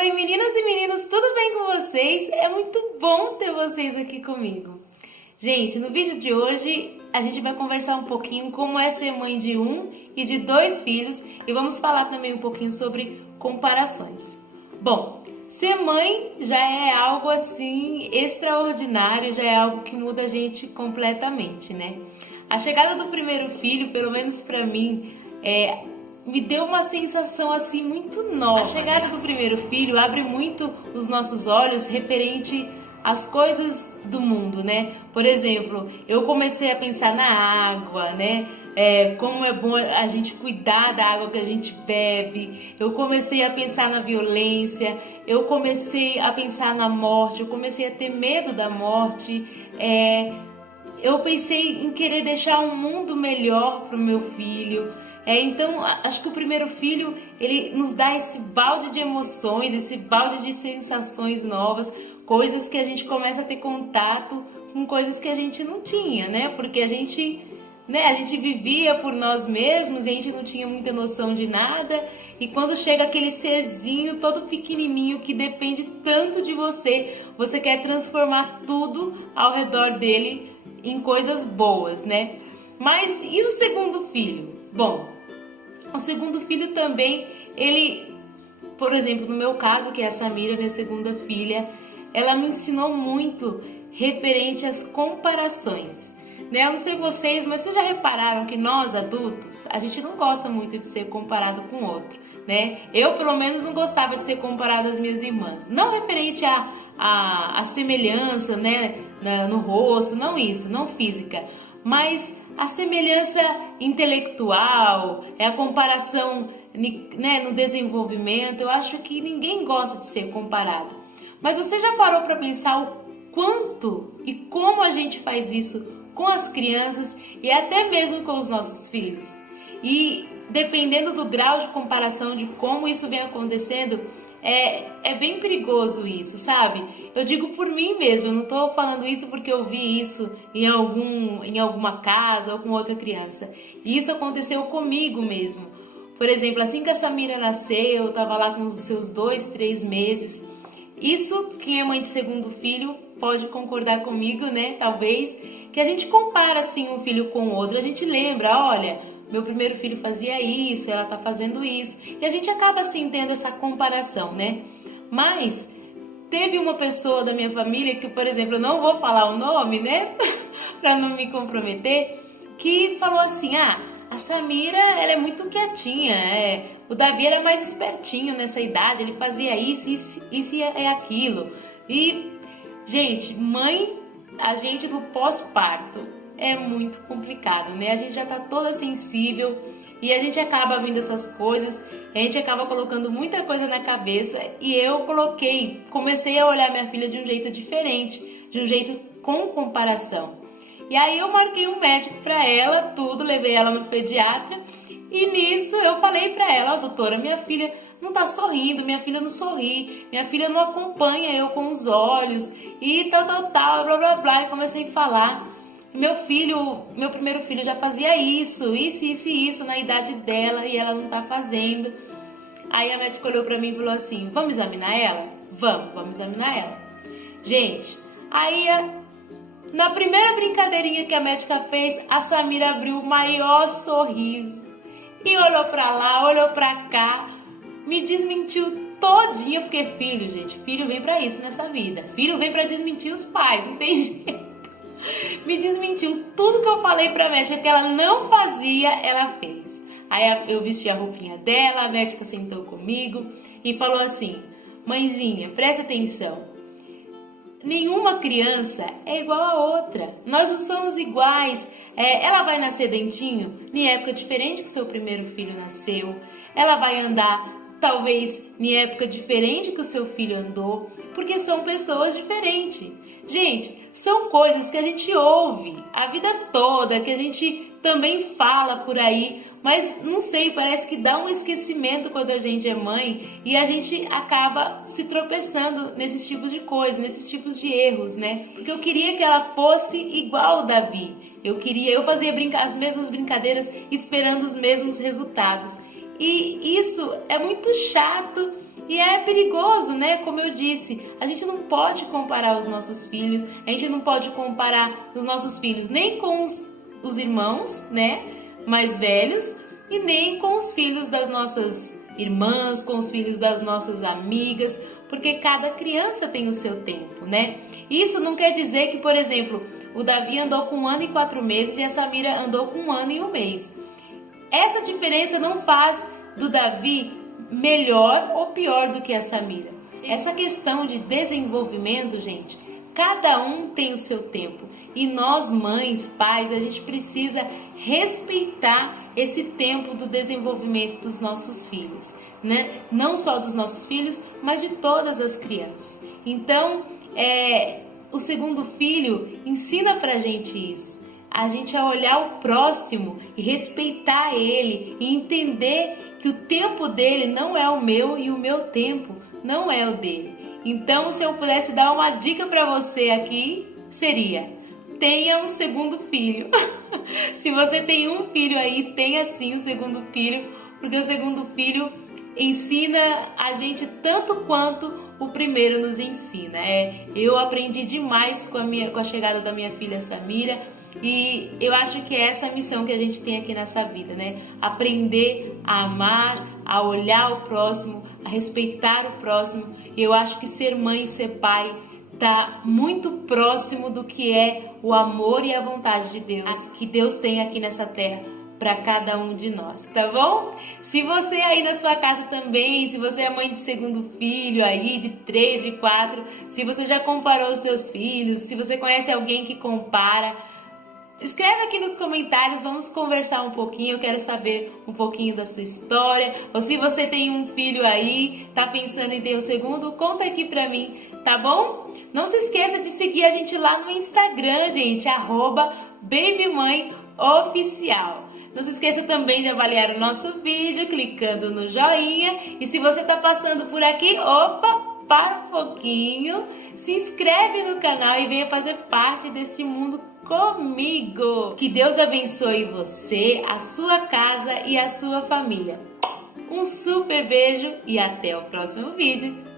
Oi, meninas e meninos, tudo bem com vocês? É muito bom ter vocês aqui comigo. Gente, no vídeo de hoje a gente vai conversar um pouquinho como é ser mãe de um e de dois filhos e vamos falar também um pouquinho sobre comparações. Bom, ser mãe já é algo assim extraordinário, já é algo que muda a gente completamente, né? A chegada do primeiro filho, pelo menos pra mim, me deu uma sensação assim muito nova. A chegada do primeiro filho abre muito os nossos olhos referente às coisas do mundo, né? Por exemplo, eu comecei a pensar na água, né? Como é bom a gente cuidar da água que a gente bebe. Eu comecei a pensar na violência, eu comecei a pensar na morte, eu comecei a ter medo da morte. Eu pensei em querer deixar um mundo melhor para o meu filho. Então, acho que o primeiro filho, ele nos dá esse balde de emoções, esse balde de sensações novas, coisas que a gente começa a ter contato com coisas que a gente não tinha, né? Porque a gente vivia por nós mesmos e a gente não tinha muita noção de nada. E quando chega aquele serzinho todo pequenininho que depende tanto de você, você quer transformar tudo ao redor dele em coisas boas, né? Mas e o segundo filho? Bom, o segundo filho também, ele, por exemplo, no meu caso, que é a Samira, minha segunda filha, ela me ensinou muito referente às comparações, né? Eu não sei vocês, mas vocês já repararam que nós adultos, a gente não gosta muito de ser comparado com outro, né? Eu, pelo menos, não gostava de ser comparada às minhas irmãs, não referente à semelhança, né, no rosto, não isso, não física, mas a semelhança intelectual, a comparação, né, no desenvolvimento. Eu acho que ninguém gosta de ser comparado. Mas você já parou para pensar o quanto e como a gente faz isso com as crianças e até mesmo com os nossos filhos? E dependendo do grau de comparação, de como isso vem acontecendo, é bem perigoso isso, sabe? Eu digo por mim mesma, eu não tô falando isso porque eu vi isso em alguma casa ou com outra criança. E isso aconteceu comigo mesmo. Por exemplo, assim que a Samira nasceu, eu tava lá com os seus 2, 3 meses. Isso, quem é mãe de segundo filho pode concordar comigo, né? Talvez, que a gente compara assim um filho com o outro. A gente lembra, olha, meu primeiro filho fazia isso, ela tá fazendo isso. E a gente acaba assim tendo essa comparação, né? Mas teve uma pessoa da minha família que, por exemplo, eu não vou falar o nome, né? Pra não me comprometer, que falou assim, a Samira, ela é muito quietinha, o Davi era mais espertinho nessa idade, ele fazia isso e aquilo. E, gente, mãe, a gente do pós-parto é muito complicado, né? A gente já tá toda sensível e a gente acaba vendo essas coisas, a gente acaba colocando muita coisa na cabeça e eu comecei a olhar minha filha de um jeito diferente, de um jeito com comparação. E aí eu marquei um médico pra ela, levei ela no pediatra e nisso eu falei pra ela, doutora, minha filha não tá sorrindo, minha filha não sorri, minha filha não acompanha eu com os olhos e tal, blá, blá, blá, e comecei a falar. Meu primeiro filho já fazia isso na idade dela e ela não tá fazendo. Aí a médica olhou pra mim e falou assim, vamos examinar ela? Vamos examinar ela. Gente, aí na primeira brincadeirinha que a médica fez, a Samira abriu o maior sorriso e olhou pra lá, olhou pra cá, me desmentiu todinha, porque filho vem pra isso nessa vida. Filho vem pra desmentir os pais, não tem jeito. Me desmentiu tudo que eu falei pra médica que ela não fazia, ela fez. Aí eu vesti a roupinha dela, a médica sentou comigo e falou assim, mãezinha, presta atenção, nenhuma criança é igual a outra, nós não somos iguais. Ela vai nascer dentinho em época diferente que seu primeiro filho nasceu, ela vai andar talvez em época diferente que o seu filho andou, porque são pessoas diferentes. Gente, são coisas que a gente ouve a vida toda, que a gente também fala por aí, mas não sei, parece que dá um esquecimento quando a gente é mãe e a gente acaba se tropeçando nesses tipos de coisas, nesses tipos de erros, né? Porque eu queria que ela fosse igual ao Davi, eu fazia as mesmas brincadeiras esperando os mesmos resultados. E isso é muito chato e é perigoso, né? Como eu disse, a gente não pode comparar os nossos filhos, a gente não pode comparar os nossos filhos nem com os irmãos, né, mais velhos, e nem com os filhos das nossas irmãs, com os filhos das nossas amigas, porque cada criança tem o seu tempo, né? Isso não quer dizer que, por exemplo, o Davi andou com 1 ano e 4 meses e a Samira andou com 1 ano e 1 mês. Essa diferença não faz do Davi melhor ou pior do que a Samira. Essa questão de desenvolvimento, gente, cada um tem o seu tempo. E nós, mães, pais, a gente precisa respeitar esse tempo do desenvolvimento dos nossos filhos, né? Não só dos nossos filhos, mas de todas as crianças. Então, o segundo filho ensina pra gente isso. A gente a olhar o próximo e respeitar ele e entender que o tempo dele não é o meu e o meu tempo não é o dele. Então, se eu pudesse dar uma dica para você aqui, seria: tenha um segundo filho. Se você tem um filho aí, tenha sim um segundo filho, porque o segundo filho ensina a gente tanto quanto o primeiro nos ensina. Eu aprendi demais com a chegada da minha filha Samira. E eu acho que é essa a missão que a gente tem aqui nessa vida, né? Aprender a amar, a olhar o próximo, a respeitar o próximo. E eu acho que ser mãe e ser pai tá muito próximo do que é o amor e a vontade de Deus, que Deus tem aqui nessa terra para cada um de nós, tá bom? Se você aí na sua casa também, se você é mãe de segundo filho aí, de 3, de 4, se você já comparou os seus filhos, se você conhece alguém que compara, escreve aqui nos comentários, vamos conversar um pouquinho, eu quero saber um pouquinho da sua história. Ou se você tem um filho aí, tá pensando em ter o segundo, conta aqui pra mim, tá bom? Não se esqueça de seguir a gente lá no Instagram, gente, @babymãeoficial. Não se esqueça também de avaliar o nosso vídeo clicando no joinha. E se você tá passando por aqui, para um pouquinho, se inscreve no canal e venha fazer parte desse mundo comigo. Que Deus abençoe você, a sua casa e a sua família. Um super beijo e até o próximo vídeo.